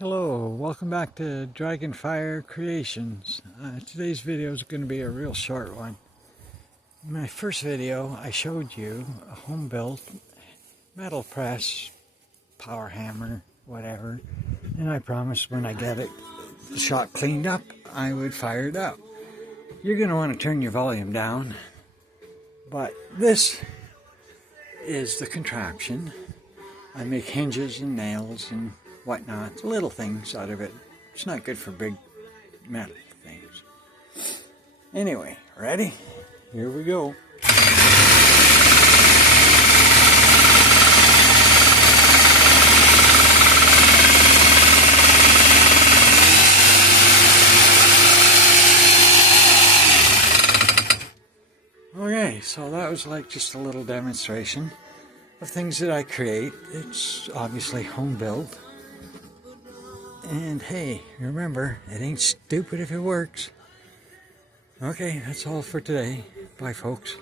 Hello, welcome back to Dragonfire Creations. Today's video is going to be a real short one. In my first video, I showed you a home-built metal press, power hammer, whatever, and I promised when I get it, the shop cleaned up, I would fire it up. You're going to want to turn your volume down, but this is the contraption. I make hinges and nails and whatnot, little things out of it. It's not good for big metal things. Anyway, ready? Here we go. Okay, so that was like just a little demonstration of things that I create. It's obviously home built. And hey, remember, it ain't stupid if it works. Okay, that's all for today. Bye, folks.